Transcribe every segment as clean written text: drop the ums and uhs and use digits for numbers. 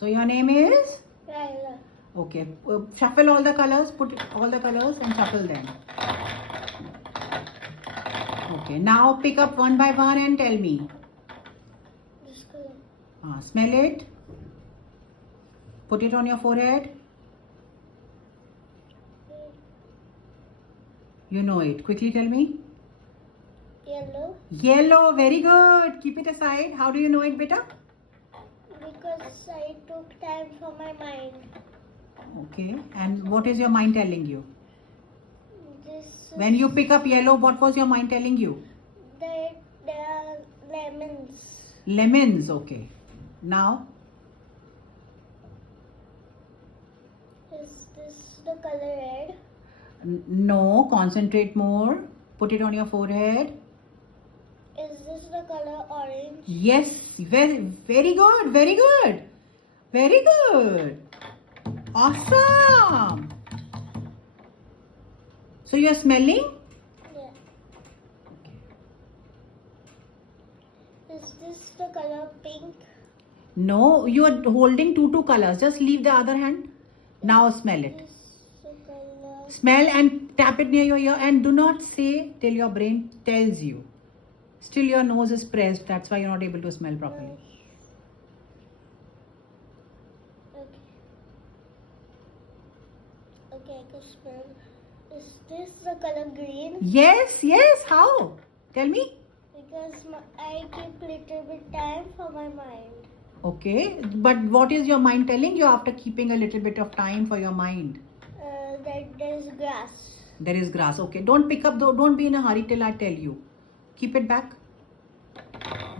So your name is? Ryella. Okay. Shuffle all the colors. Put all the colors and shuffle them. Okay. Now pick up one by one and tell me. This color. Smell it. Put it on your forehead. You know it. Quickly tell me. Yellow. Yellow. Very good. Keep it aside. How do you know it, beta? Because I took time for my mind. Okay. And what is your mind telling you? This. When you pick up yellow, what was your mind telling you? There are lemons. Lemons. Okay. Now. Is this the color red? No. Concentrate more. Put it on your forehead. Is this the color orange? Yes. Very, very good. Very good. Very good. Awesome. So you are smelling? Yeah. Is this the color pink? No, you are holding two colors. Just leave the other hand. Now smell it. Is the color? Smell and tap it near your ear and do not say till your brain tells you. Still your nose is pressed. That's why you're not able to smell properly. Okay, I can smell. Is this the color green? Yes, yes. How? Tell me. Because I keep little bit time for my mind. Okay. But what is your mind telling you after keeping a little bit of time for your mind? That there's grass. There is grass. Okay. Don't pick up though. Don't be in a hurry till I tell you. Keep it back.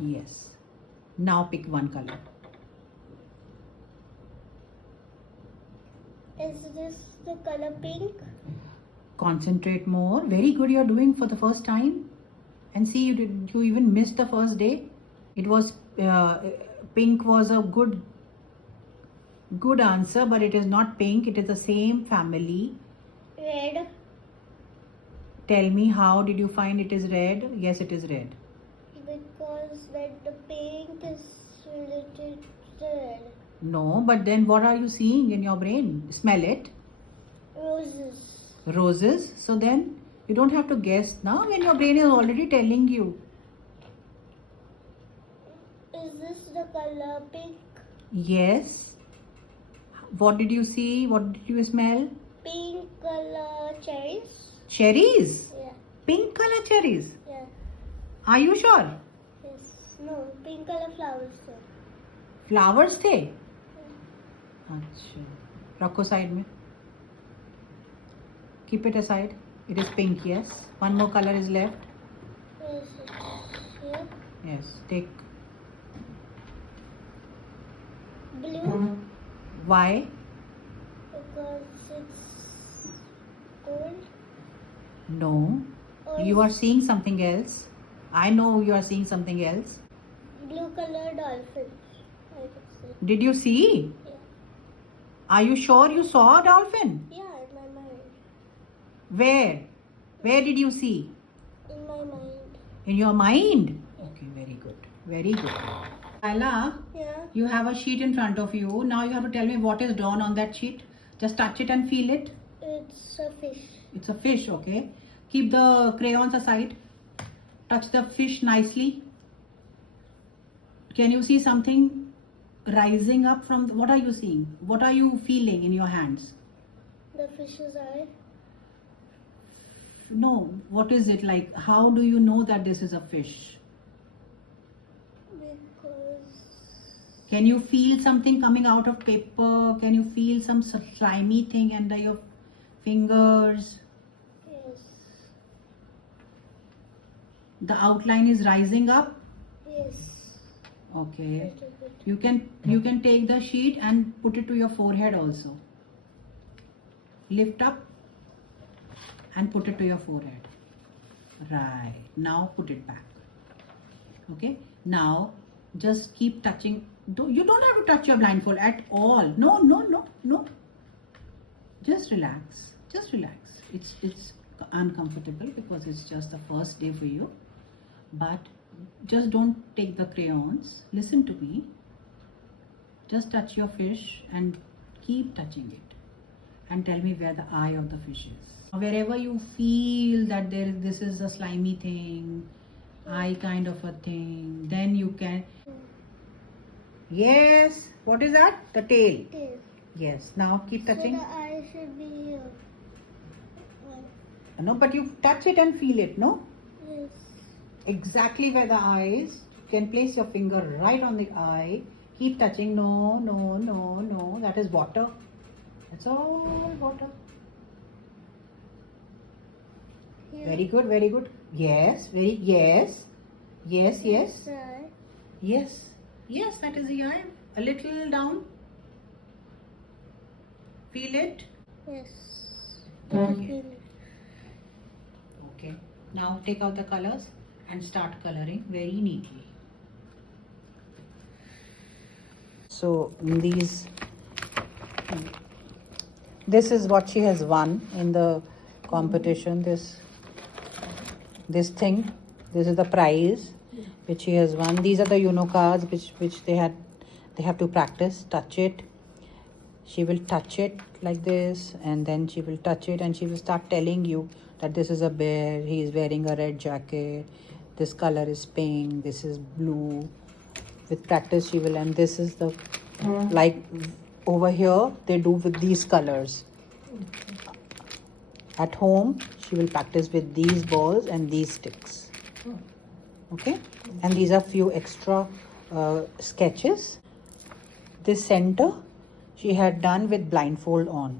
Yes. Now pick one color. Is this the color pink? Concentrate more. Very good. You're doing for the first time. And see, you even missed the first day. It was pink was a good answer, but it is not pink. It is the same family. Red. Tell me, how did you find it is red? Yes, it is red. Because the pink is related to red. No, but then what are you seeing in your brain? Smell it. Roses. Roses. So then you don't have to guess now when your brain is already telling you. Is this the color pink? Yes. What did you see? What did you smell? Pink color cherries. Cherries. Yeah. Pink color cherries. Yeah. Are you sure? Yes. No, pink color flowers. Too. Flowers थे? अच्छा. रखो side में. Keep it aside. It is pink. Yes. One more color is left. Yes. Here. Yes. Take. Blue. Why? Because it's gold. No. Or You are seeing something else. I know you are seeing something else. blue color dolphin. I could say. Did you see? Yeah. Are you sure you saw a dolphin? Yeah, in my mind. Where? Where did you see? In my mind. In your mind? Yeah. Okay, very good. Very good. Ryella, Yeah. you have a sheet in front of you. Now you have to tell me what is drawn on that sheet. Just touch it and feel it. It's a fish. It's a fish, okay? Keep the crayons aside. Touch the fish nicely. Can you see something rising up from what are you seeing? What are you feeling in your hands? The fish's eye. No, what is it like? How do you know that this is a fish? Because Can you feel something coming out of paper? Can you feel some slimy thing under your fingers? yes. The outline is rising up. Yes. Okay. Little bit. You can take the sheet and put it to your forehead also. Lift up and put it to your forehead. Right. Now put it back. Okay. Now just keep touching. You don't have to touch your blindfold at all. No, no, no, no. Just relax. Just relax. It's uncomfortable because it's just the first day for you. But just don't take the crayons. Listen to me. Just touch your fish and keep touching it. And tell me where the eye of the fish is. Wherever you feel that this is a slimy thing, eye kind of a thing, then you can. Yes. What is that? The tail. Tail. Yes. Now keep touching. So the eye should be here. No, but you touch it and feel it, no? Yes. Exactly where the eye is. You can place your finger right on the eye. Keep touching. No, no, no, no. That is water. That's all water. Here. Very good, very good. Yes, yes. Yes, yes. Eye. Yes. Yes, that is the eye. A little down. Feel it? Yes. Okay. Okay. Now take out the colors and start coloring very neatly. So this is what she has won in the competition. This thing. This is the prize which she has won. These are the cards which they have to practice. Touch it. She will touch it like this, and then she will touch it and she will start telling you that this is a bear, he is wearing a red jacket, this color is pink, this is blue. With practice she will, and this is the, like over here they do with these colors. At home she will practice with these balls and these sticks. Okay, and these are few extra sketches. This center she had done with blindfold on.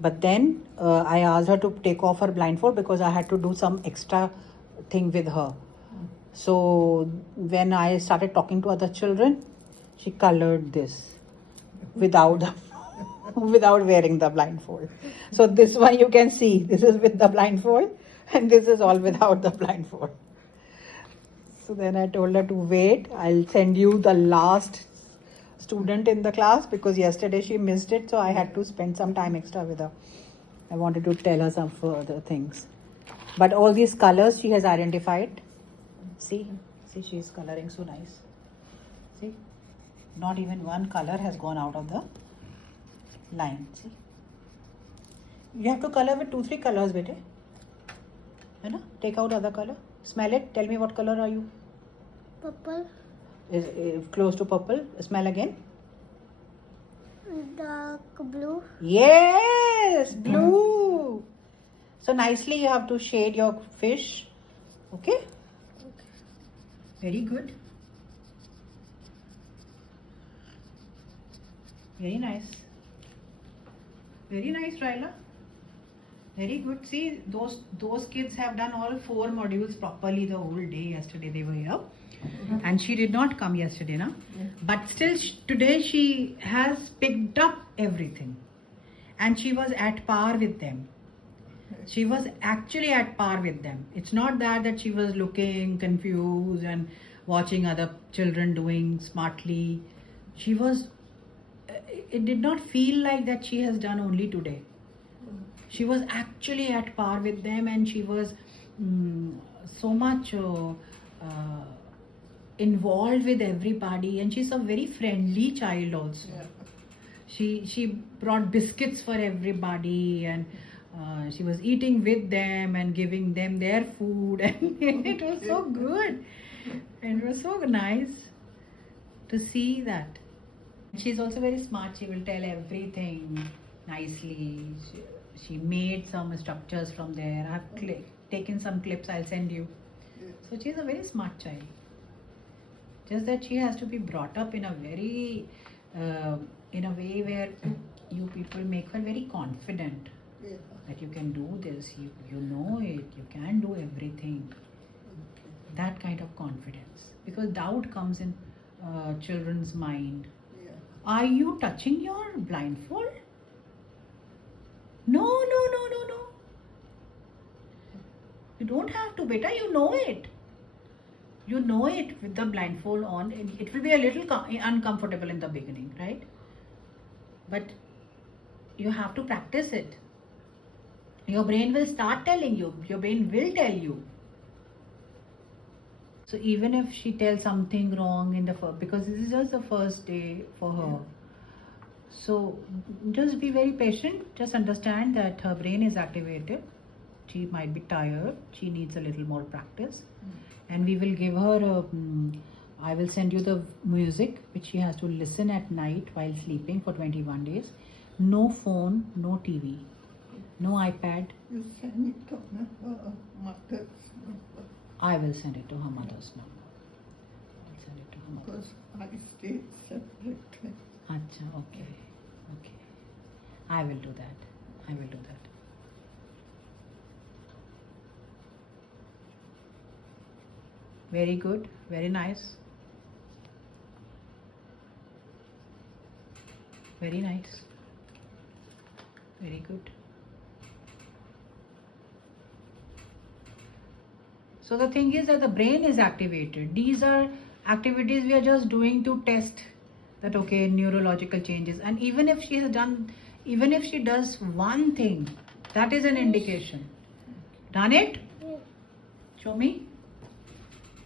But then I asked her to take off her blindfold because I had to do some extra thing with her. So when I started talking to other children, she colored this without wearing the blindfold. So this one you can see, this is with the blindfold and this is all without the blindfold. So then I told her to wait. I'll send you the last student in the class because yesterday she missed it, so I had to spend some time extra with her. I wanted to tell her some further things. But all these colors she has identified. See she is coloring so nice. See, not even one color has gone out of the line. See, you have to color with 2-3 colors, bete. है ना? Take out other color. Smell it. Tell me what color are you? Purple. Is close to purple. Smell again. Dark blue. Yes, blue. So nicely you have to shade your fish. Okay? Very good. Very nice. Very nice, Ryella. Very good. See, those kids have done all 4 modules properly the whole day. Yesterday they were here. And she did not come yesterday, no? But still today she has picked up everything. And she was at par with them. She was actually at par with them. It's not that she was looking confused and watching other children doing smartly. She was, it did not feel like that she has done only today. She was actually at par with them, and she was so much involved with everybody, and she's a very friendly child also. She brought biscuits for everybody, and she was eating with them and giving them their food, and it was so good and it was so nice to see that. She's also very smart. She will tell everything nicely. She made some structures from there. I've taken some clips. I'll send you. So she's a very smart child. Just that she has to be brought up in a very in a way where you people make her very confident that you can do this, you know it, you can do everything. That kind of confidence, because doubt comes in children's mind. Are you touching your blindfold? No. You don't have to, beta. You know it. You know it with the blindfold on. It will be a little uncomfortable in the beginning, right? But you have to practice it. Your brain will start telling you. Your brain will tell you. So even if she tells something wrong in the first, because this is just the first day for her. So just be very patient. Just understand that her brain is activated. She might be tired. She needs a little more practice. And we will give her a, I will send you the music which she has to listen at night while sleeping for 21 days. No phone, no TV, no iPad. You send it to her mother's number I will send it to her mother's number. I'll send it to her mother. because I stay separately. Acha, okay. Okay. I will do that. I will do that. Very good. Very nice. Very nice. Very good. So the thing is that the brain is activated. These are activities we are just doing to test that okay, neurological changes. And even if she has done, even if she does one thing, that is an indication. Done it? Yes. Show me.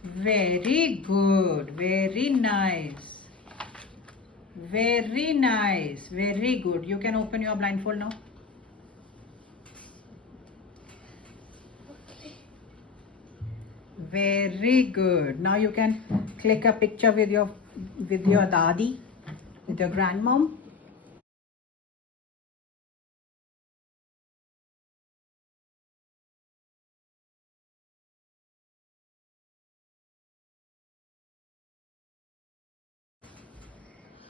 Very good. Very nice. Very nice. Very good. You can open your blindfold now. Very good. Now you can click a picture with your dadi, with your grandmom.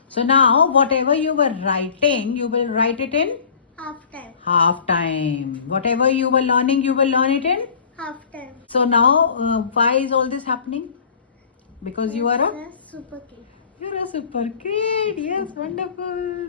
So now whatever you were writing, you will write it in Half time. half time. Whatever you were learning, you will learn it in. Half time. So now why is all this happening? Because you are a Super kid. you're a super kid. Yes, wonderful.